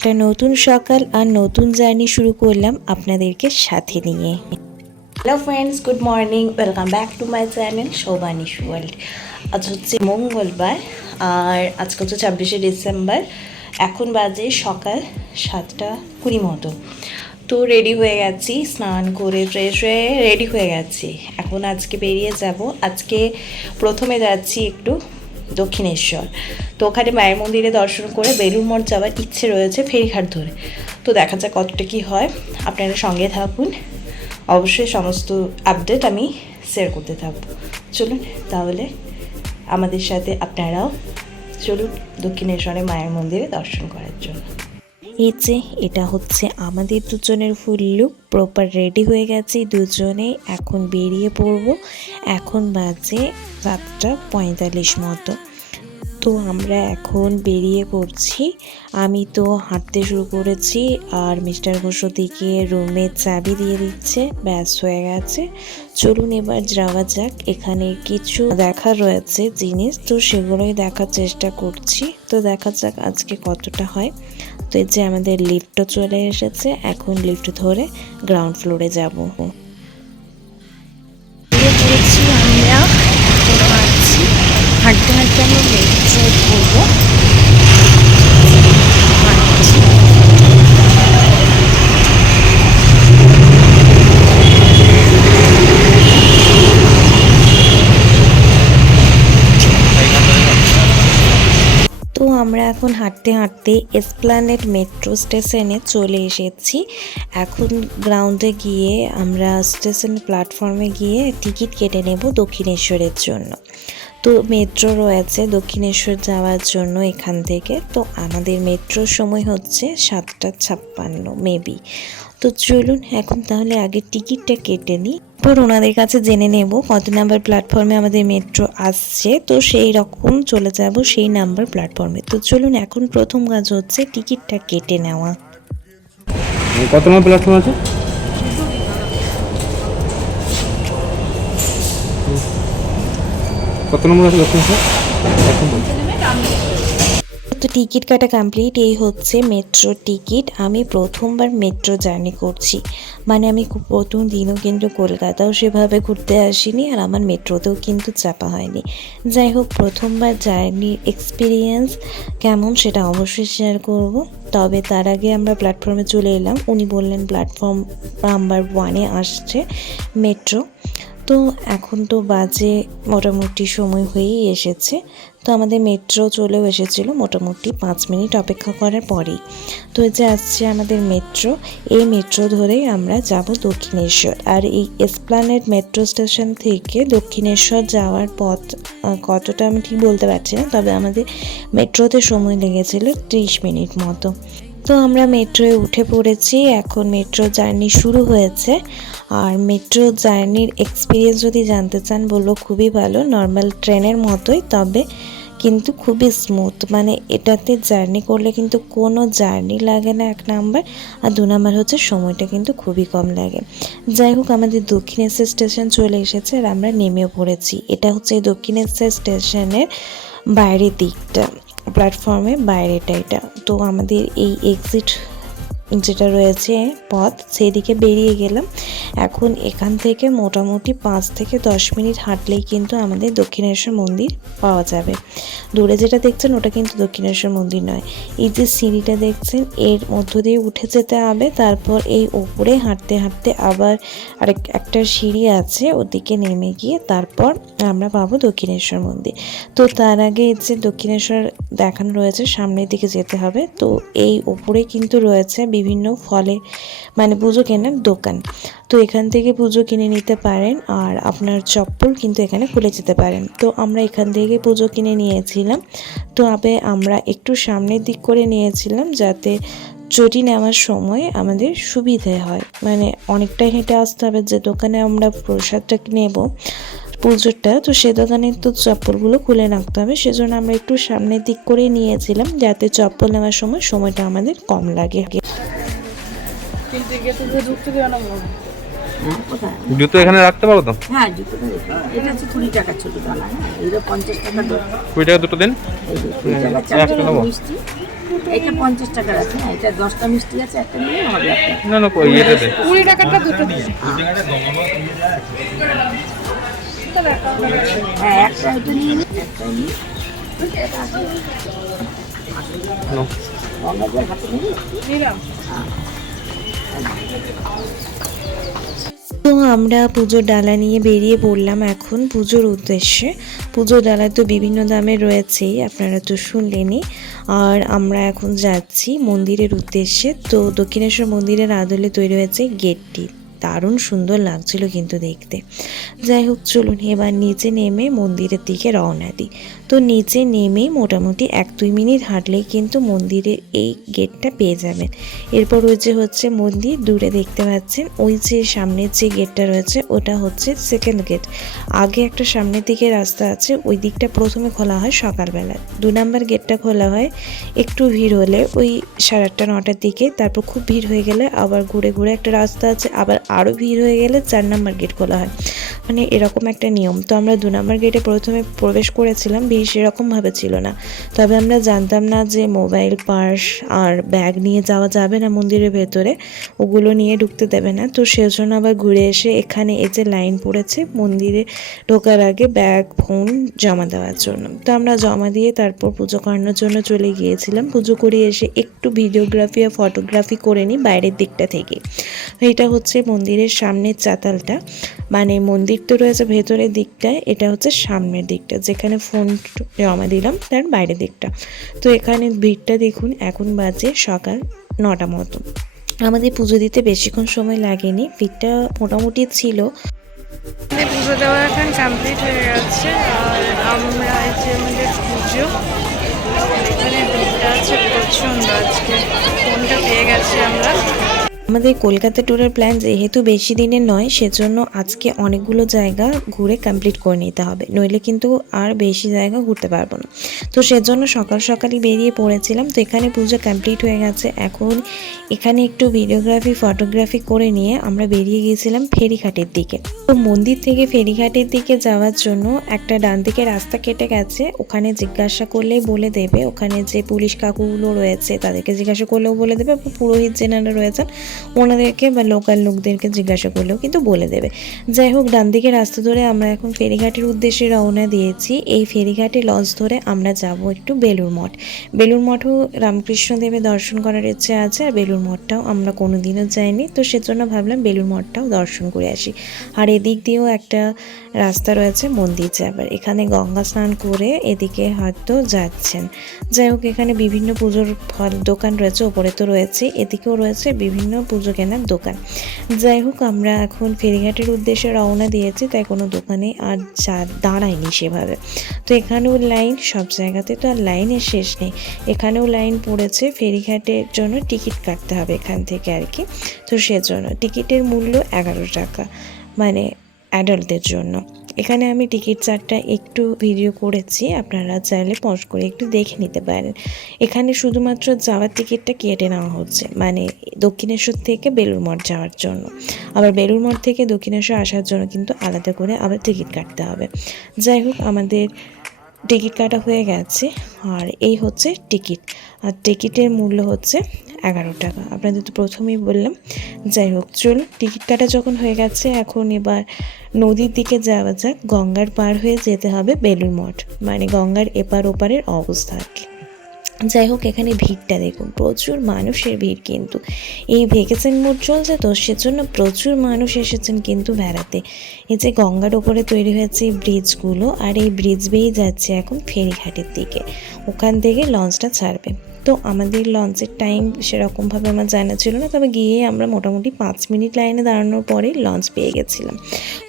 একটা নতুন সকাল আর নতুন জার্নি শুরু করলাম আপনাদেরকে সাথে নিয়ে। Hello friends, good morning, welcome back to my channel Shovanish world. আজ হচ্ছে মঙ্গলবার আর আজকে হচ্ছে 26শে ডিসেম্বর। এখন বাজে সকাল 7:20 মতো। তো রেডি হয়ে গেছি, স্নান করে ফ্রেশ হয়ে রেডি হয়ে গেছি। এখন আজকে বেরিয়ে যাব। আজকে প্রথমে যাচ্ছি একটু দক্ষিণেশ্বর। তো ওখানে মায়ের মন্দিরে দর্শন করে বেলুড় মঠ যাওয়ার ইচ্ছে রয়েছে ফেরিঘাট ধরে। তো দেখা যাক কতটা কী হয়, আপনারা সঙ্গে থাকুন। অবশ্যই সমস্ত আপডেট আমি শেয়ার করতে থাকবো। চলুন তাহলে আমাদের সাথে আপনারাও চলুন দক্ষিণেশ্বরে মায়ের মন্দিরে দর্শন করার জন্য। এই যে এটা হচ্ছে আমাদের দুজনের ফুল লুক, প্রপার রেডি হয়ে গেছি দুজনে। এখন বেরিয়ে পড়বো। এখন বাজে 7:45 মতো। তো আমরা এখন বেরিয়ে পড়ছি। আমি তো হাঁটতে শুরু করেছি আর মিস্টার ঘোষ দিকে রুমের চাবি দিয়ে দিচ্ছে। ব্যাস হয়ে গেছে। চলুন এবার যাওয়া যাক। এখানে কিছু দেখা রয়েছে জিনিস, তো সেগুলোই দেখার চেষ্টা করছি। তো দেখা যাক আজকে কতটা হয়। তো এই যে আমাদের লিফটও চলে এসেছে। এখন লিফট ধরে গ্রাউন্ড ফ্লোরে যাব। আমরা এখন হাঁটছি। হাঁটতে হাঁটতে আমরা মেট্রো করবো। তো আমরা এখন হাঁটতে হাঁটতে এসপ্ল্যানেড মেট্রো স্টেশনে চলে এসেছি। এখন গ্রাউন্ডে গিয়ে আমরা স্টেশন প্ল্যাটফর্মে গিয়ে টিকিট কেটে নেব দক্ষিণেশ্বরের জন্য। তো মেট্রো রয়েছে দক্ষিণেশ্বর যাওয়ার জন্য এখান থেকে। তো আমাদের মেট্রোর সময় হচ্ছে 7:56 মেবি। তো চলুন এখন তাহলে আগে টিকিটটা কেটে নিই, পর ওনাদের কাছে জেনে নেব কত নাম্বার প্ল্যাটফর্মে আমাদের মেট্রো আসছে। তো সেই রকম চলে যাব সেই নাম্বার প্ল্যাটফর্মে। তো চলুন এখন প্রথম কাজ হচ্ছে টিকিটটা কেটে নেওয়া। কত নম্বর প্ল্যাটফর্ম আছে? কত নম্বর আছে দক্ষিণেশ্বর? তো টিকিট কাটা কমপ্লিট। এই হচ্ছে মেট্রো টিকিট। আমি প্রথমবার মেট্রো জার্নি করছি, মানে আমি প্রথম দিনও কিন্তু কলকাতাও সেভাবে ঘুরতে আসিনি আর আমার মেট্রোতেও কিন্তু চাপা হয়নি। যাই হোক, প্রথমবার জার্নির এক্সপিরিয়েন্স কেমন সেটা অবশ্যই শেয়ার করব। তবে তার আগে আমরা প্ল্যাটফর্মে চলে এলাম। উনি বললেন প্ল্যাটফর্ম নাম্বার 1-এ আসছে মেট্রো। তো এখন তো বাজে মোটামুটি সময় হয়েই এসেছে। তো আমাদের মেট্রো চলেও এসেছিলো মোটামুটি 5 মিনিট অপেক্ষা করার পরেই। তো এই যে আসছে আমাদের মেট্রো। এই মেট্রো ধরেই আমরা যাব দক্ষিণেশ্বর। আর এই এসপ্ল্যানেড মেট্রো স্টেশন থেকে দক্ষিণেশ্বর যাওয়ার পথ কতটা আমি ঠিক বলতে পারছি না, তবে আমাদের মেট্রোতে সময় লেগেছিল 30 মিনিট মতো। তো আমরা মেট্রোয় উঠে পড়েছি। এখন মেট্রো জার্নি শুরু হয়েছে। আর মেট্রো জার্নির এক্সপিরিয়েন্স যদি জানতে চান বলবো খুবই ভালো, নর্মাল ট্রেনের মতোই, তবে কিন্তু খুবই স্মুথ। মানে এটাতে জার্নি করলে কিন্তু কোনো জার্নি লাগে না, 1 নাম্বার। আর 2 নাম্বার হচ্ছে সময়টা কিন্তু খুবই কম লাগে। যাই হোক, আমাদের দক্ষিণেশ্বর স্টেশন চলে এসেছে আর আমরা নেমেও পড়েছি। এটা হচ্ছে দক্ষিণেশ্বর স্টেশনের বাইরের দিকটা, প্ল্যাটফর্মের বাইরেটা এটা। তো আমাদের এই এক্সিট যেটা রয়েছে পথ, সেই দিকে বেরিয়ে গেলাম। এখন এখান থেকে মোটামুটি 5 থেকে 10 মিনিট হাঁটলেই কিন্তু আমাদের দক্ষিণেশ্বর মন্দির পাওয়া যাবে। দূরে যেটা দেখছেন ওটা কিন্তু দক্ষিণেশ্বর মন্দির নয়। এই যে সিঁড়িটা দেখছেন এর মধ্য দিয়ে উঠে যেতে হবে। তারপর এই ওপরে হাঁটতে হাঁটতে আবার একটা সিঁড়ি আছে, ওদিকে নেমে গিয়ে তারপর আমরা পাবো দক্ষিণেশ্বর মন্দির। তো তার আগে যে দক্ষিণেশ্বর দেখানো রয়েছে সামনের দিকে যেতে হবে। তো এই ওপরে কিন্তু রয়েছে বিভিন্ন ফলের মানে পুজো কেনার দোকান। তো এখান থেকে পুজো কিনে নিতে পারেন আর আপনার চপ্পল কিন্তু এখানে খুলে যেতে পারেন। তো আমরা এখান থেকে পুজো কিনে নিয়েছিলাম। তো আমরা একটু সামনের দিক করে নিয়েছিলাম যাতে চটি নেওয়ার সময় আমাদের সুবিধে হয়। মানে অনেকটা হেঁটে আসতে হবে যে দোকানে আমরা প্রসাদটা নেব পুজোরটা, তো সে দোকানে তো চপ্পলগুলো খুলে রাখতে হবে। সেজন্য আমরা একটু সামনের দিক করে নিয়েছিলাম যাতে চপ্পল নেওয়ার সময় সময়টা আমাদের কম লাগে। জুতো এখানে রাখতে পারো তো? হ্যাঁ, জুতো এটা হচ্ছে 20 টাকা ছোটো দানা। হ্যাঁ, এটা 50 টাকা 20 টাকা দুটো দিন। 20 টাকা 4 মিষ্টি এটা 50 টাকার আছে, হ্যাঁ, এটা 10টা মিষ্টি আছে, একটা নিলে হবে আপনার। না না কই এটা দে। 20 টাকারটা দুটো দিন। হ্যাঁ, একটা এটা নিয়ে নিন, একটা নিন। নাও। গঙ্গাজল হাতে নিন। নিলাম। তো আমরা পুজোর ডালা নিয়ে বেরিয়ে পড়লাম এখন পুজোর উদ্দেশ্যে। পুজোর ডালা তো বিভিন্ন দামের রয়েছেই, আপনারা তো শুনলেনই। আর আমরা এখন যাচ্ছি মন্দিরের উদ্দেশ্যে। তো দক্ষিণেশ্বর মন্দিরের আদলে তৈরি হয়েছে গেটটি, দারুণ সুন্দর লাগছিল কিন্তু দেখতে। যাই হোক, চলুন এবার নিচে নেমে মন্দিরের দিকে রওনা দিই। তো নিচে নেমে মোটামুটি 1-2 মিনিট হাঁটলেই কিন্তু মন্দিরের এই গেটটা পেয়ে যাবেন। এরপর ওই যে হচ্ছে মন্দির, দূরে দেখতে পাচ্ছেন ওই যে সামনের যে গেটটা রয়েছে ওটা হচ্ছে সেকেন্ড গেট। আগে একটা সামনের দিকে রাস্তা আছে, ওই দিকটা প্রথমে খোলা হয় সকালবেলা। 2 নাম্বার গেটটা খোলা হয় একটু ভিড় হলে, ওই 8:30-9টার দিকে। তারপর খুব ভিড় হয়ে গেলে আবার ঘুরে ঘুরে একটা রাস্তা আছে, আবার আরও ভিড় হয়ে গেলে 4 নাম্বার গেট খোলা হয়। মানে এরকম একটা নিয়ম। তো আমরা 2 নাম্বার গেটে প্রথমে প্রবেশ করেছিলাম, ভিড় সেরকমভাবে ছিল না। তবে আমরা জানতাম না যে মোবাইল, পার্স আর ব্যাগ নিয়ে যাওয়া যাবে না মন্দিরের ভেতরে, ওগুলো নিয়ে ঢুকতে দেবে না। তো সেজন্য আবার ঘুরে এসে এখানে এই যে লাইন পড়েছে মন্দিরে ঢোকার আগে ব্যাগ ফোন জমা দেওয়ার জন্য। তো আমরা জমা দিয়ে তারপর পুজো করানোর জন্য চলে গিয়েছিলাম। পুজো করে এসে একটু ভিডিওগ্রাফি আর ফটোগ্রাফি করে নিই বাইরের দিকটা থেকে। এটা হচ্ছে মন্দিরের সামনের চাতালটা, মানে মন্দির তো রয়েছে ভেতরের দিকটায়, এটা হচ্ছে সামনের দিকটা যেখানে ফোন জমা দিলাম তার বাইরের দিকটা। তো এখানে ভিড়টা দেখুন, এখন বাজে সকাল 9টা মতো। আমাদের পুজো দিতে বেশিক্ষণ সময় লাগেনি, ভিড়টা মোটামুটি ছিল। পুজো দেওয়া এখন কমপ্লিট হয়ে গেছে, আর আমরা এই যে আমাদের পুজো এখানে ভিড়টা আছে প্রচণ্ড। আজকে ফোনটা পেয়ে গেছি আমরা। আমাদের কলকাতা ট্যুরের প্ল্যান যেহেতু বেশি দিনের নয়, সেজন্য আজকে অনেকগুলো জায়গা ঘুরে কমপ্লিট করে নিতে হবে, নইলে কিন্তু আর বেশি জায়গা ঘুরতে পারবো না। তো সেজন্য সকাল সকালই বেরিয়ে পড়েছিলাম। তো এখানে পুজো কমপ্লিট হয়ে গেছে, এখন এখানে একটু ভিডিওগ্রাফি ফটোগ্রাফি করে নিয়ে আমরা বেরিয়ে গিয়েছিলাম ফেরিঘাটের দিকে। তো মন্দির থেকে ফেরিঘাটের দিকে যাওয়ার জন্য একটা ডান দিকে রাস্তা কেটে গেছে, ওখানে জিজ্ঞাসা করলেই বলে দেবে। ওখানে যে পুলিশ কাকুগুলো রয়েছে তাদেরকে জিজ্ঞাসা করলেও বলে দেবে, বা পুরোহিত যেনারা রয়েছেন ওনাদেরকে বা লোকাল লোকদেরকে জিজ্ঞাসা করলেও কিন্তু বলে দেবে। যাই হোক, ডান দিকে রাস্তা ধরে আমরা এখন ফেরিঘাটের উদ্দেশ্যে রওনা দিয়েছি। এই ফেরিঘাটে লঞ্চ ধরে আমরা যাব একটু বেলুড় মঠ। বেলুড় মঠও রামকৃষ্ণদেবের দর্শন করার ইচ্ছে আছে, আর বেলুড় মঠটাও আমরা কোনোদিনও যাইনি, তো সেজন্য ভাবলাম বেলুড় মঠটাও দর্শন করে আসি। আর এদিক দিয়েও একটা রাস্তা রয়েছে মন্দির যাবার, এখানে গঙ্গা স্নান করে এদিকে হয়তো যাচ্ছেন। যাই হোক, এখানে বিভিন্ন পুজোর ফল দোকান রয়েছে, ওপরে তো রয়েছে, এদিকেও রয়েছে বিভিন্ন পুজো কেনার দোকান। যাই হোক, আমরা এখন ফেরিঘাটের উদ্দেশ্যে রওনা দিয়েছি, তাই কোনো দোকানে আর দাঁড়ায়নি সেভাবে। তো এখানেও লাইন, সব জায়গাতে তো আর লাইনের শেষ নেই, এখানেও লাইন পড়েছে। ফেরিঘাটের জন্য টিকিট কাটতে হবে এখান থেকে আর কি। তো সেজন্য টিকিটের মূল্য 11 টাকা, মানে অ্যাডাল্টদের জন্য। এখানে আমি টিকিট চার্টটা একটু ভিডিও করেছি, আপনারা চাইলে পজ করে একটু দেখে নিতে পারেন। এখানে শুধুমাত্র যাওয়ার টিকিটটা কেটে নেওয়া হচ্ছে, মানে দক্ষিণেশ্বর থেকে বেলুড় মঠ যাওয়ার জন্য। আবার বেলুড় মঠ থেকে দক্ষিণেশ্বর আসার জন্য কিন্তু আলাদা করে আবার টিকিট কাটতে হবে। যাই হোক, আমাদের টিকিট কাটা হয়ে গেছে, আর এই হচ্ছে টিকিট। আর টিকিটের মূল্য হচ্ছে 11 টাকা, আপনাদের তো প্রথমেই বললাম। যাই হোক, চলুন, টিকিট কাটা যখন হয়ে গেছে, এখন এবার নদীর দিকে যাওয়া যাক। গঙ্গার পার হয়ে যেতে হবে বেলুড় মঠ, মানে গঙ্গার এপার ওপারের অবস্থা আর কি। যাই হোক, এখানে ভিড়টা দেখুন, প্রচুর মানুষের ভিড় কিন্তু। এই ভেকেশন মোড চলছে তো সেজন্য প্রচুর মানুষ এসেছেন কিন্তু বেড়াতে। এই যে গঙ্গার ওপরে তৈরি হয়েছে এই ব্রিজগুলো, আর এই ব্রিজ বেয়ে যাচ্ছে এখন ফেরিঘাটের দিকে, ওখান থেকে লঞ্চটা ছাড়বে। তো আমাদের লঞ্চের টাইম সেরকমভাবে আমার জানা ছিল না, তবে গিয়ে আমরা মোটামুটি 5 মিনিট লাইনে দাঁড়ানোর পরেই লঞ্চ পেয়ে গেছিলাম।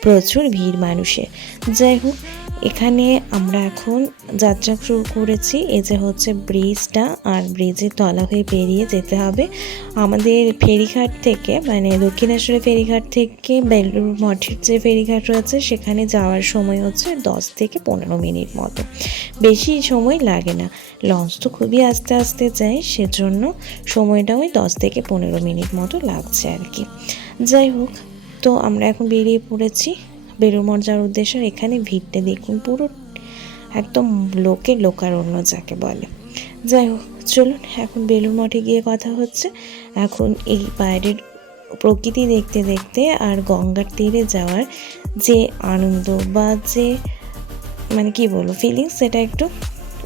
প্রচুর ভিড় মানুষের। যাই হোক, এখানে আমরা এখন যাত্রা শুরু করেছি। এই যে হচ্ছে ব্রিজটা, আর ব্রিজের তলা হয়ে পেরিয়ে যেতে হবে আমাদের ফেরিঘাট থেকে, মানে দক্ষিণেশ্বরের ফেরিঘাট থেকে বেলুড় মঠের যে ফেরিঘাট রয়েছে সেখানে যাওয়ার সময় হচ্ছে 10 থেকে 15 মিনিট মতো, বেশি সময় লাগে না। লঞ্চ তো খুবই আস্তে আস্তে যায়, সেজন্য সময়টা ওই 10 থেকে 15 মিনিট মতো লাগছে আর কি। যাই হোক, তো আমরা এখন বেরিয়ে পড়েছি বেলুড় মঠ যাওয়ার উদ্দেশ্যে। এখানে ভিড়টা দেখুন, পুরো একদম লোকারণ্য যাকে বলে। যাই হোক, চলুন এখন বেলুড় মঠে গিয়ে কথা হচ্ছে। এখন এই বাইরের প্রকৃতি দেখতে দেখতে আর গঙ্গার তীরে যাওয়ার যে আনন্দ বা যে মানে কি বলবো ফিলিংস, সেটা একটু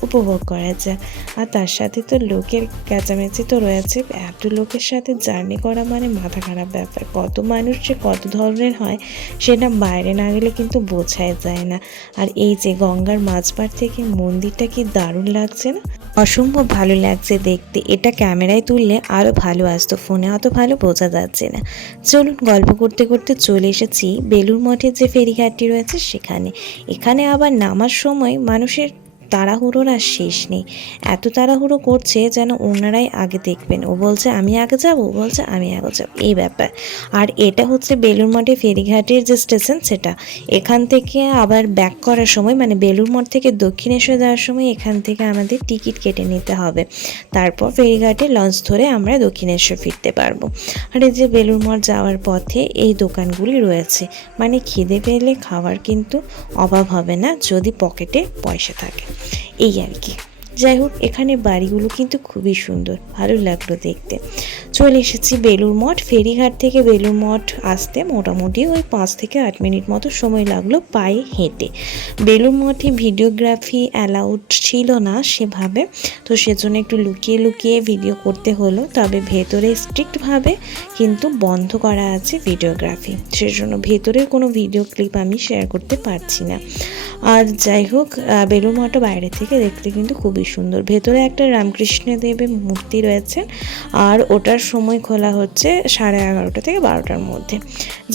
উপভোগ করা যায়। আর তার সাথে তো লোকের চেঁচামেচি তো রয়েছে। এত লোকের সাথে জার্নি করা মানে মাথা খারাপ ব্যাপার। কত মানুষ যে কত ধরনের হয় সেটা বাইরে না গেলে কিন্তু বোঝাই যায় না। আর এই যে গঙ্গার মাঝপাড় থেকে মন্দিরটা কি দারুণ লাগছে না, অসম্ভব ভালো লাগছে দেখতে। এটা ক্যামেরায় তুললে আরও ভালো আসতো, ফোনে অত ভালো বোঝা যাচ্ছে না। চলুন, গল্প করতে করতে চলে এসেছি বেলুড় মঠের যে ফেরিঘাটটি রয়েছে সেখানে। এখানে আবার নামার সময় মানুষের তাড়াহুড়োর আর শেষ নেই। এত তাড়াহুড়ো করছে যেন ওনারাই আগে দেখবেন। ও বলছে আমি আগে যাব, ও বলছে আমি আগে যাব, এই ব্যাপার। আর এটা হচ্ছে বেলুড় মঠে ফেরিঘাটের যে স্টেশন সেটা। এখান থেকে আবার ব্যাক করার সময় মানে বেলুড় মঠ থেকে দক্ষিণেশ্বর যাওয়ার সময় এখান থেকে আমাদের টিকিট কেটে নিতে হবে। তারপর ফেরিঘাটে লঞ্চ ধরে আমরা দক্ষিণেশ্বর ফিরতে পারবো। আর এই যে বেলুড় মঠ যাওয়ার পথে এই দোকানগুলি রয়েছে, মানে খিদে পেলে খাওয়ার কিন্তু অভাব হবে না যদি পকেটে পয়সা থাকে, এই আর কি। যাই হোক, এখানে বাড়িগুলো কিন্তু খুবই সুন্দর, ভালো লাগলো দেখতে। চলে এসেছি বেলুড় মঠ। ফেরিঘাট থেকে বেলুড় মঠ আসতে মোটামুটি ওই 5 থেকে 8 মিনিট মতো সময় লাগলো পায়ে হেঁটে। বেলুড় মঠে ভিডিওগ্রাফি অ্যালাউড ছিল না সেভাবে, তো সেজন্য একটু লুকিয়ে লুকিয়ে ভিডিও করতে হলো। তবে ভেতরে স্ট্রিক্টভাবে কিন্তু বন্ধ করা আছে ভিডিওগ্রাফি, সেজন্য ভেতরের কোনো ভিডিও ক্লিপ আমি শেয়ার করতে পারছি না। আর যাই হোক, বেলুড় মঠটা বাইরে থেকে দেখতে কিন্তু খুবই সুন্দর। ভেতরে একটা রামকৃষ্ণ দেবের মূর্তি রয়েছে, আর ওটার সময় খোলা হচ্ছে 11:30 থেকে 12টার মধ্যে।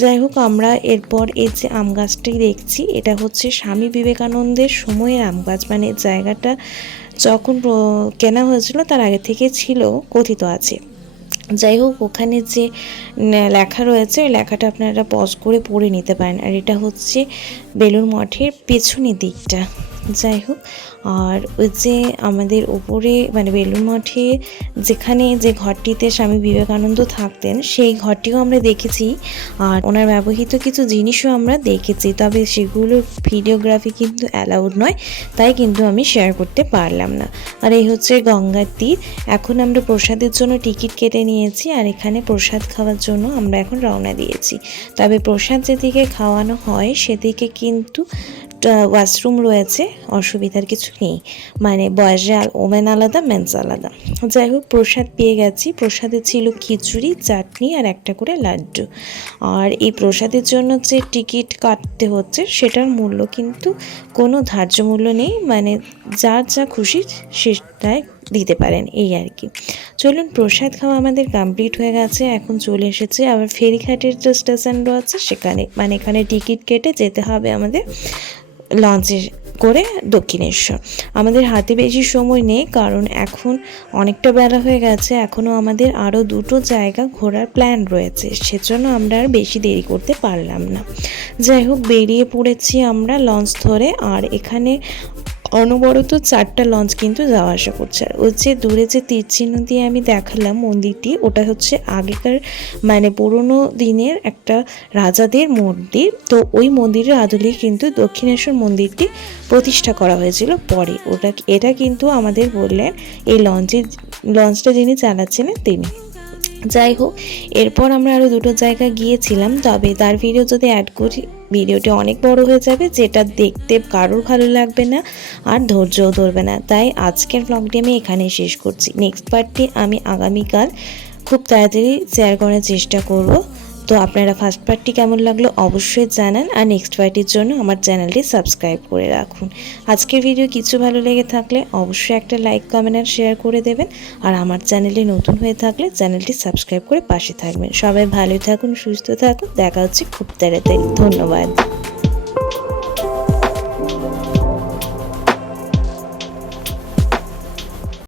যাই হোক, আমরা এরপর এই যে আম গাছটি দেখছি, এটা হচ্ছে স্বামী বিবেকানন্দের সময়ের আম গাছ। মানে জায়গাটা যখন কেনা হয়েছিল তার আগে থেকে ছিল কথিত আছে। যাই হোক, ওখানে যে লেখা রয়েছে ওই লেখাটা আপনারা পজ করে পড়ে নিতে পারেন। আর এটা হচ্ছে বেলুড় মঠের পেছনের দিকটা। যাই হোক, আর ওই যে আমাদের ওপরে মানে বেলুড় মঠে যেখানে যে ঘরটিতে স্বামী বিবেকানন্দ থাকতেন সেই ঘরটিও আমরা দেখেছি, আর ওনার ব্যবহৃত কিছু জিনিসও আমরা দেখেছি। তবে সেগুলোর ভিডিওগ্রাফি কিন্তু অ্যালাউড নয়, তাই কিন্তু আমি শেয়ার করতে পারলাম না। আর এই হচ্ছে গঙ্গার তীর। এখন আমরা প্রসাদের জন্য টিকিট কেটে নিয়েছি, আর এখানে প্রসাদ খাওয়ার জন্য আমরা এখন রওনা দিয়েছি। তবে প্রসাদ যেদিকে খাওয়ানো হয় সেদিকে কিন্তু ওয়াশরুম রয়েছে, অসুবিধার কিছু নেই। মানে বয়েজে ওমেন আলাদা, মেন্স আলাদা। যাই হোক, প্রসাদ পেয়ে গেছি। প্রসাদে ছিল খিচুড়ি, চাটনি আর একটা করে লাড্ডু। আর এই প্রসাদের জন্য যে টিকিট কাটতে হচ্ছে সেটার মূল্য কিন্তু কোনো ধার্য মূল্য নেই, মানে যার যা খুশি সেটাই দিতে পারেন, এই আর কি। চলুন, প্রসাদ খাওয়া আমাদের কমপ্লিট হয়ে গেছে। এখন চলে এসেছে আবার ফেরিঘাটের যে স্টেশন রয়েছে সেখানে, মানে এখানে টিকিট কেটে যেতে হবে আমাদের লঞ্চে করে দক্ষিণেশ্বর। আমাদের হাতে বেশি সময় নেই, কারণ এখন অনেকটা বেলা হয়ে গেছে। এখনও আমাদের আরও 2টো জায়গা ঘোরার প্ল্যান রয়েছে, সেজন্য আমরা আর বেশি দেরি করতে পারলাম না। যাই হোক, বেরিয়ে পড়েছি আমরা লঞ্চ ধরে। আর এখানে অনবরত 4টা লঞ্চ কিন্তু যাওয়া আসা করছে। আর ওই যে দূরে যে তীরচিহ্ন দিয়ে আমি দেখালাম মন্দিরটি, ওটা হচ্ছে আগেকার মানে পুরোনো দিনের একটা রাজাদের মন্দির। তো ওই মন্দিরের আদলেই কিন্তু দক্ষিণেশ্বর মন্দিরটি প্রতিষ্ঠা করা হয়েছিল পরে। এটা কিন্তু আমাদের বললেন এই লঞ্চটা যিনি চালাচ্ছিলেন তিনি। যাই হোক, এরপর আমরা আরও 2টো জায়গা গিয়েছিলাম, তবে তার ভিডিও যদি অ্যাড করি ভিডিওটি অনেক বড় হয়ে যাবে, যেটা দেখতে কারোর ভালো লাগবে না আর ধৈর্যও ধরবে না। তাই আজকের ব্লগটি আমি এখানেই শেষ করছি। নেক্সট পার্টটি আমি আগামীকাল খুব তাড়াতাড়ি শেয়ার করার চেষ্টা করব। তো আপনারা ফার্স্ট পার্টটি কেমন লাগলো অবশ্যই জানান, আর নেক্সট পার্টির জন্য আমার চ্যানেলটি সাবস্ক্রাইব করে রাখুন। আজকের ভিডিও কিছু ভালো লেগে থাকলে অবশ্যই একটা লাইক, কমেন্ট আর শেয়ার করে দেবেন। আর আমার চ্যানেলে নতুন হয়ে থাকলে চ্যানেলটি সাবস্ক্রাইব করে পাশে থাকবেন। সবাই ভালো থাকুন, সুস্থ থাকুন, দেখা হচ্ছে খুব তাড়াতাড়ি। ধন্যবাদ।